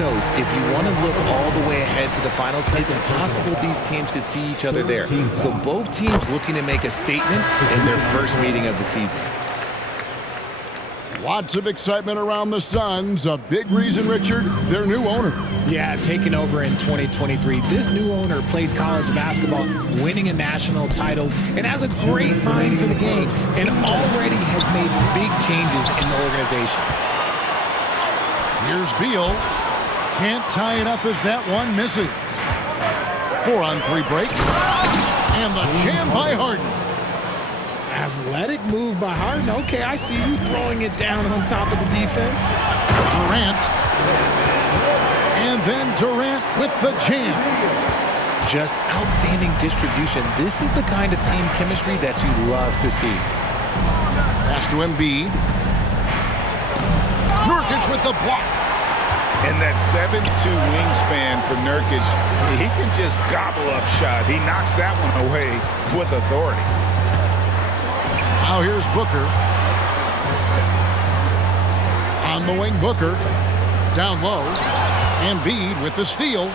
knows? If you want to look all the way ahead to the finals, it's possible these teams could see each other there. So both teams looking to make a statement in their first meeting of the season. Lots of excitement around the Suns. A big reason, Richard, their new owner. Yeah, taking over in 2023. This new owner played college basketball, winning a national title, and has a great mind for the game, and already has made big changes in the organization. Here's Beal. Can't tie it up as that one misses. 4-on-3 break. And the jam by Harden. Athletic move by Harden. Okay, I see you throwing it down on top of the defense. Durant. And then Durant with the jam. Just outstanding distribution. This is the kind of team chemistry that you love to see. Pass to Embiid. Nurkic with the block. And that 7'2" wingspan for Nurkic, he can just gobble up shots. He knocks that one away with authority. Now here's Booker. On the wing, Booker. Down low. Embiid with the steal.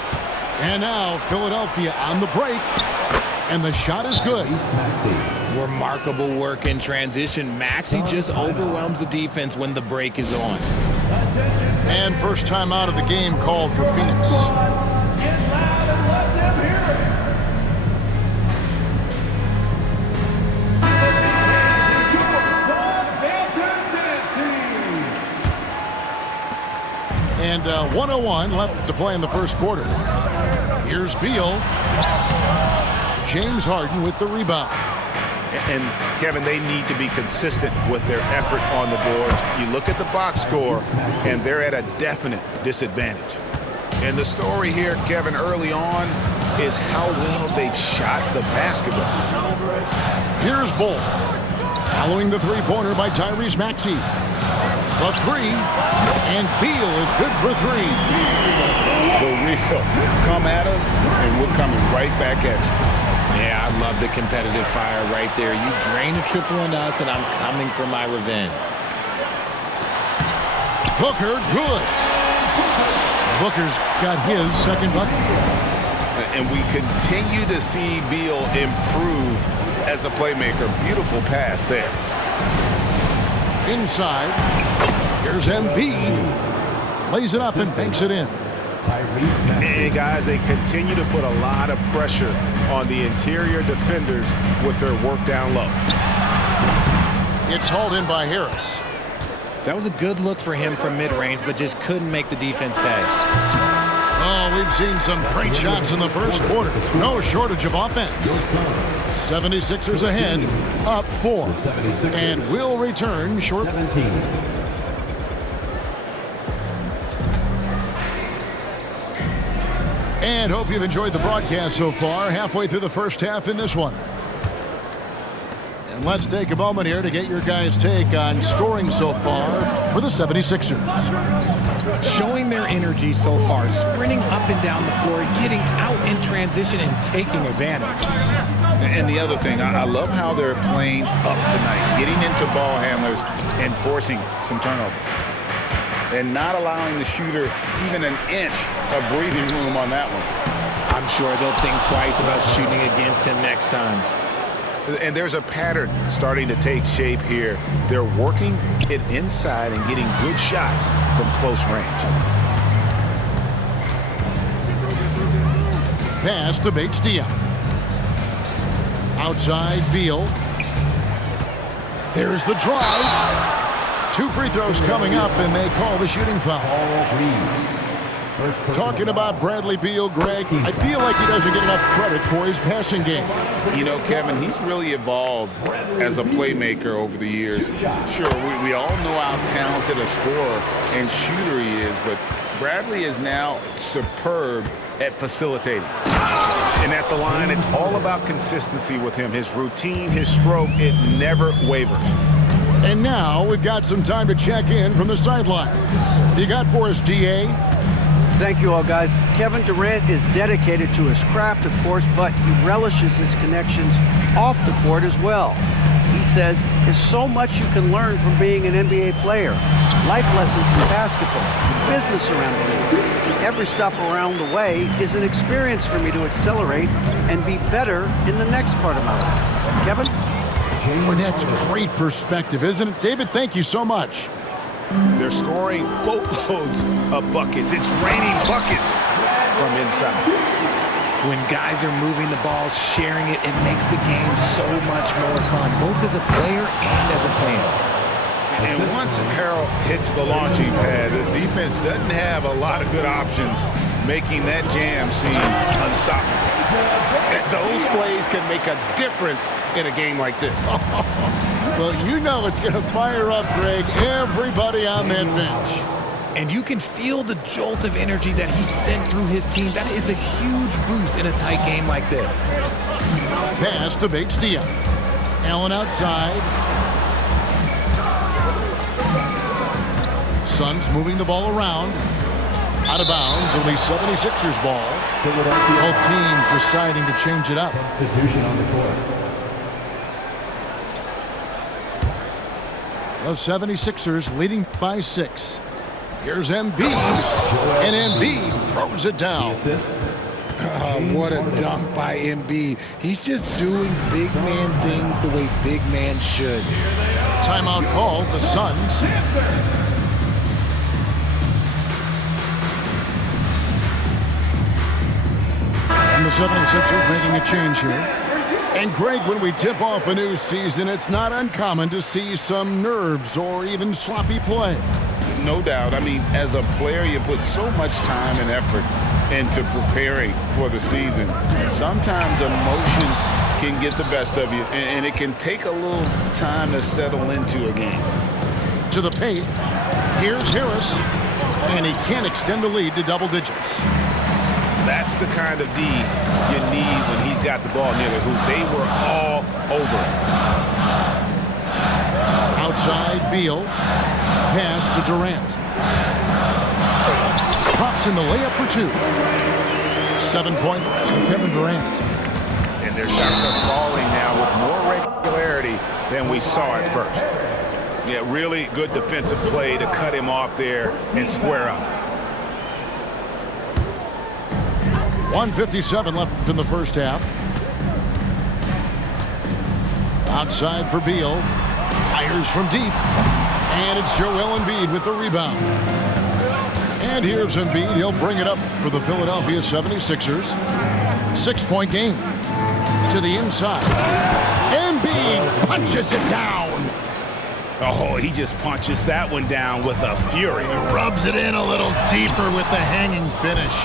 And now Philadelphia on the break. And the shot is good. Remarkable work in transition. Maxey just overwhelms the defense when the break is on. And first time out of the game called for Phoenix. And 1:01 left to play in the first quarter. Here's Beal. James Harden with the rebound. And, Kevin, they need to be consistent with their effort on the boards. You look at the box score, and they're at a definite disadvantage. And the story here, Kevin, early on is how well they've shot the basketball. Here's Bull. Following the three-pointer by Tyrese Maxey. The three, and Beal is good for three. The real. Come at us, and we're coming right back at you. Yeah, I love the competitive fire right there. You drain a triple on us, and I'm coming for my revenge. Booker, good. Booker's got his second bucket. And we continue to see Beal improve as a playmaker. Beautiful pass there. Inside. Here's Embiid. Lays it up and banks it in. And guys, they continue to put a lot of pressure on the interior defenders with their work down low. It's hauled in by Harris. That was a good look for him from mid-range, but just couldn't make the defense pay. Oh, we've seen some great shots in the first quarter. No shortage of offense. 76ers ahead, up 4. And will return shortly. And hope you've enjoyed the broadcast so far. Halfway through the first half in this one. And let's take a moment here to get your guys' take on scoring so far for the 76ers. Showing their energy so far, sprinting up and down the floor, getting out in transition and taking advantage. And the other thing, I love how they're playing up tonight, getting into ball handlers and forcing some turnovers. And not allowing the shooter even an inch of breathing room on that one. I'm sure they'll think twice about shooting against him next time. And there's a pattern starting to take shape here. They're working it inside and getting good shots from close range. Pass to Bates-Diop. Outside, Beal. There's the drive. 2 free throws coming up, and they call the shooting foul. Talking about Bradley Beal, Greg, I feel like he doesn't get enough credit for his passing game. You know, Kevin, he's really evolved as a playmaker over the years. Sure, we all know how talented a scorer and shooter he is, but Bradley is now superb at facilitating. And at the line, it's all about consistency with him. His routine, his stroke, it never wavers. And now we've got some time to check in from the sidelines. You got for us, DA? Thank you all, guys. Kevin Durant is dedicated to his craft, of course, but he relishes his connections off the court as well. He says there's so much you can learn from being an NBA player. Life lessons in basketball, the business around the league, every stop around the way is an experience for me to accelerate and be better in the next part of my life. Kevin? Well, that's great perspective, isn't it? David, thank you so much. They're scoring boatloads of buckets. It's raining buckets from inside. When guys are moving the ball, sharing it, it makes the game so much more fun, both as a player and as a fan. And once Harold hits the launching pad, the defense doesn't have a lot of good options, making that jam seem unstoppable. Those plays can make a difference in a game like this. Well, you know it's going to fire up, Greg, everybody on that bench. And you can feel the jolt of energy that he sent through his team. That is a huge boost in a tight game like this. Pass to Bates-Diop. Allen outside. Suns moving the ball around. Out of bounds, only 76ers ball. Both teams deciding to change it up. The 76ers leading by 6. Here's Embiid, and Embiid throws it down. What a dunk by Embiid. He's just doing big man things the way big man should. Timeout called, the Suns. And the 76ers making a change here. And Greg, when we tip off a new season, it's not uncommon to see some nerves or even sloppy play. No doubt. I mean, as a player, you put so much time and effort into preparing for the season. Sometimes emotions can get the best of you, and it can take a little time to settle into a game. To the paint. Here's Harris, and he can't extend the lead to double digits. That's the kind of D you need when he's got the ball near the hoop. They were all over it. Outside, Beal. Pass to Durant. Drops in the layup for 2. 7 points for Kevin Durant. And their shots are falling now with more regularity than we saw at first. Yeah, really good defensive play to cut him off there and square up. 1:57 left in the first half. Outside for Beal. Fires from deep. And it's Joel Embiid with the rebound. And here's Embiid. He'll bring it up for the Philadelphia 76ers. 6-point game. To the inside. Embiid punches it down. Oh, he just punches that one down with a fury. He rubs it in a little deeper with the hanging finish.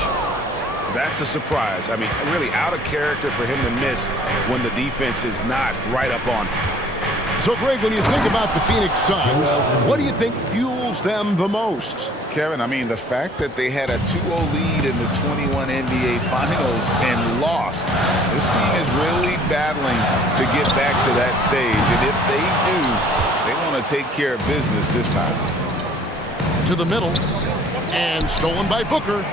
That's a surprise. I mean, really out of character for him to miss when the defense is not right up on him. So, Greg, when you think about the Phoenix Suns, what do you think fuels them the most? Kevin, I mean, the fact that they had a 2-0 lead in the 21 NBA Finals and lost. This team is really battling to get back to that stage. And if they do, they want to take care of business this time. To the middle. And stolen by Booker.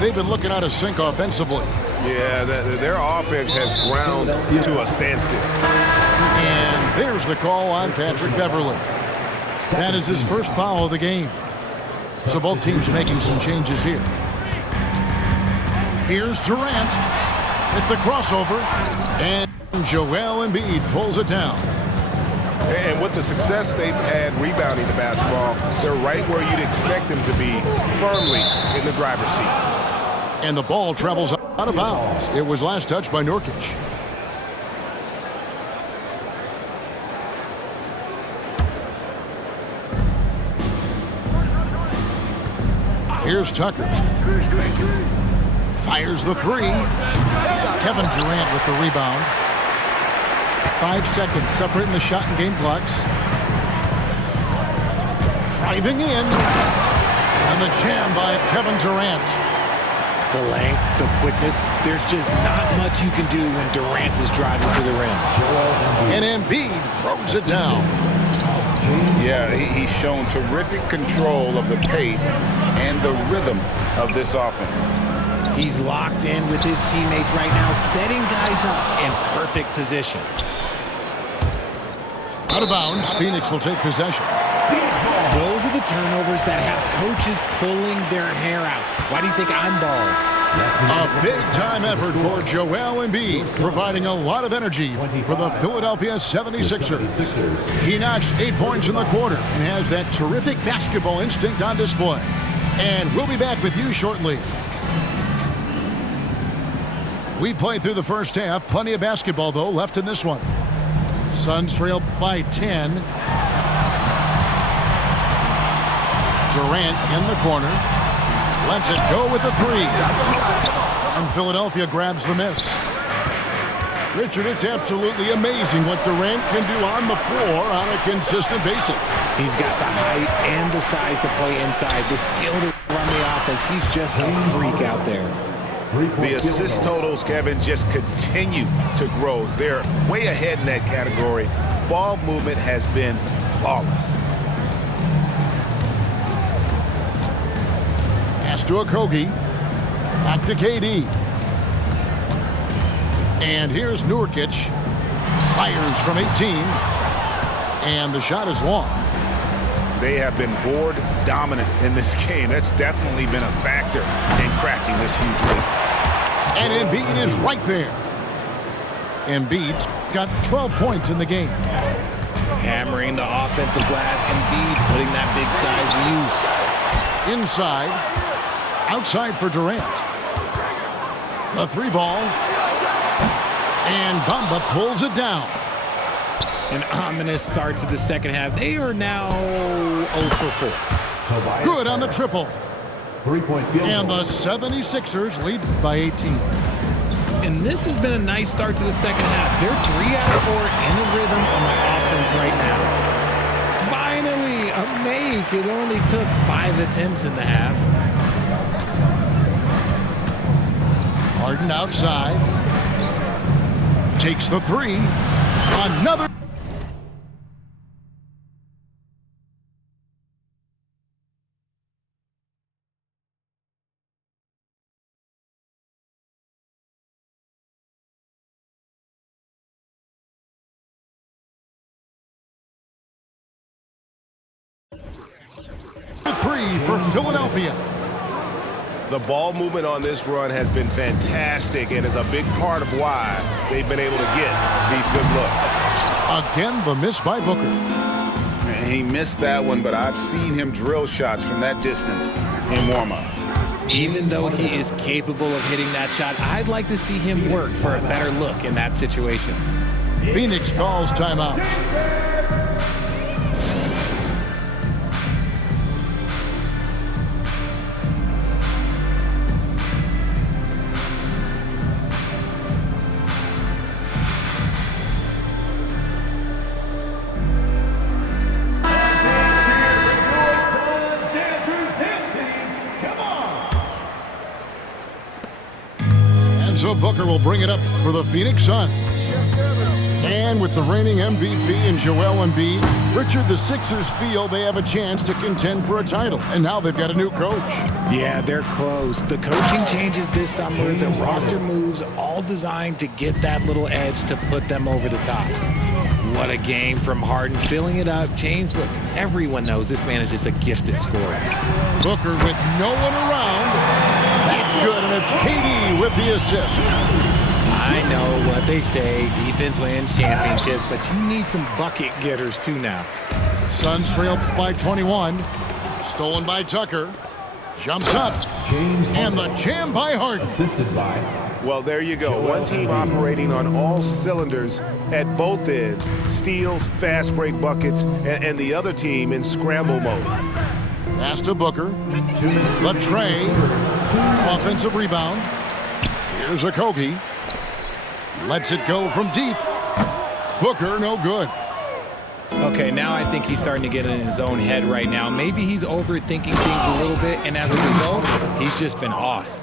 They've been looking out of sync offensively. Yeah, their offense has ground to a standstill. And there's the call on Patrick Beverley. That is his first foul of the game. So both teams making some changes here. Here's Durant with the crossover. And Joel Embiid pulls it down. And with the success they've had rebounding the basketball, they're right where you'd expect them to be, firmly in the driver's seat. And the ball travels out of bounds. It was last touched by Nurkic. Here's Tucker. Fires the 3. Kevin Durant with the rebound. 5 seconds separating the shot and game clocks. Driving in. And the jam by Kevin Durant. The length, the quickness, there's just not much you can do when Durant is driving to the rim. And Embiid throws it down. Yeah, he's shown terrific control of the pace and the rhythm of this offense. He's locked in with his teammates right now, setting guys up in perfect position. Out of bounds, Phoenix will take possession. Those are the turnovers that have coaches pulling their hair out. Why do you think I'm bald? A big-time effort for Joel Embiid, providing a lot of energy for the Philadelphia 76ers. He notched 8 points in the quarter and has that terrific basketball instinct on display. And we'll be back with you shortly. We played through the first half. Plenty of basketball, though, left in this one. Suns trail by 10. Durant in the corner. Lets it go with the three. And Philadelphia grabs the miss. Richard, it's absolutely amazing what Durant can do on the floor on a consistent basis. He's got the height and the size to play inside, the skill to run the offense. He's just a freak out there. The assist totals, Kevin, just continue to grow. They're way ahead in that category. Ball movement has been flawless. Pass to Okogie. Back to KD. And here's Nurkic. Fires from 18. And the shot is long. They have been board dominant in this game. That's definitely been a factor in crafting this huge lead. And Embiid is right there. Embiid's got 12 points in the game. Hammering the offensive glass. Embiid putting that big size to use. Inside. Outside for Durant. The three ball. And Bamba pulls it down. An ominous start to the second half. They are now 0 for 4. Good on the triple. 3-point field And the 76ers lead by 18. And this has been a nice start to the second half. They're 3 out of 4 in a rhythm on the offense right now. Finally, a make. It only took 5 attempts in the half. Harden outside. Takes the three. Another. Three for Philadelphia. The ball movement on this run has been fantastic and is a big part of why they've been able to get these good looks. Again, the miss by Booker. And he missed that one, but I've seen him drill shots from that distance in warm-ups. Even though he is capable of hitting that shot, I'd like to see him work for a better look in that situation. Phoenix calls timeout. So Booker will bring it up for the Phoenix Suns. And with the reigning MVP in Joel Embiid, Richard, the Sixers feel they have a chance to contend for a title. And now they've got a new coach. Yeah, they're close. The coaching changes this summer, the roster moves, all designed to get that little edge to put them over the top. What a game from Harden, filling it up. James, look, everyone knows this man is just a gifted scorer. Booker with no one around. That's good, and it's KD with the assist. I know what they say, defense wins championships, but you need some bucket getters too now. Suns trail by 21. Stolen by Tucker. Jumps up. And the jam by Harden. assisted by. Well, there you go. One team operating on all cylinders at both ends. Steals, fast break buckets, and the other team in scramble mode. Pass to Booker. The tray. Offensive rebound. Here's Okogie. Lets it go from deep. Booker, no good. Okay, now I think he's starting to get in his own head right now. Maybe he's overthinking things a little bit, and as a result, he's just been off.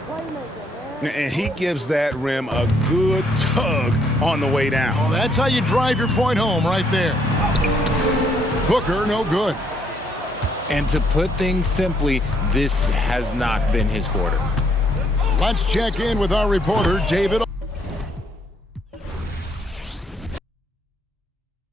And he gives that rim a good tug on the way down. Well, that's how you drive your point home right there. Booker, no good. And to put things simply, this has not been his quarter. Let's check in with our reporter, David.